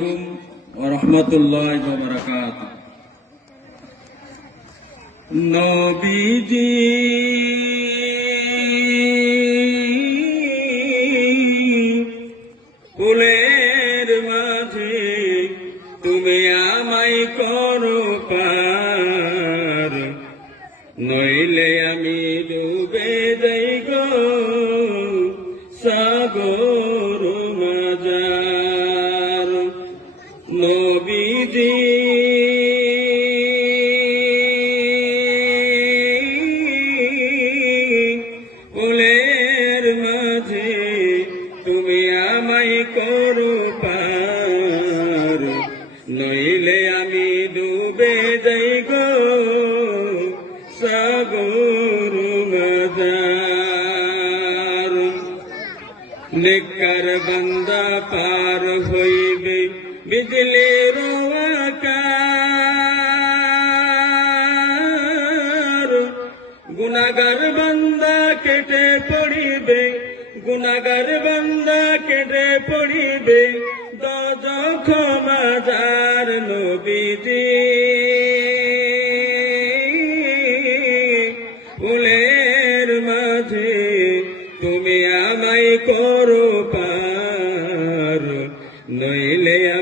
আলাইকুম ওয়া রাহমাতুল্লাহি ওয়া বারাকাতুহু। নবীজি ফুলের মাঝে তুমি আমায় করো পার, নইলে আমি ডুবে যাই গো সাগর মাঝার। নবীজি ফুলের মাঝে তুমি আমায় করো পার, নইলে আমি ডুবে যাই গো সাগর মাঝার। নেককার বান্দা পার হইবে বিজলির আকার, গুনাহগার বান্দা কেটে পড়িবে, গুনাহগার বান্দা কেটে পড়িবে দোজখ মাঝার। নবীজি ফুলের মাঝে তুমি আমায় করো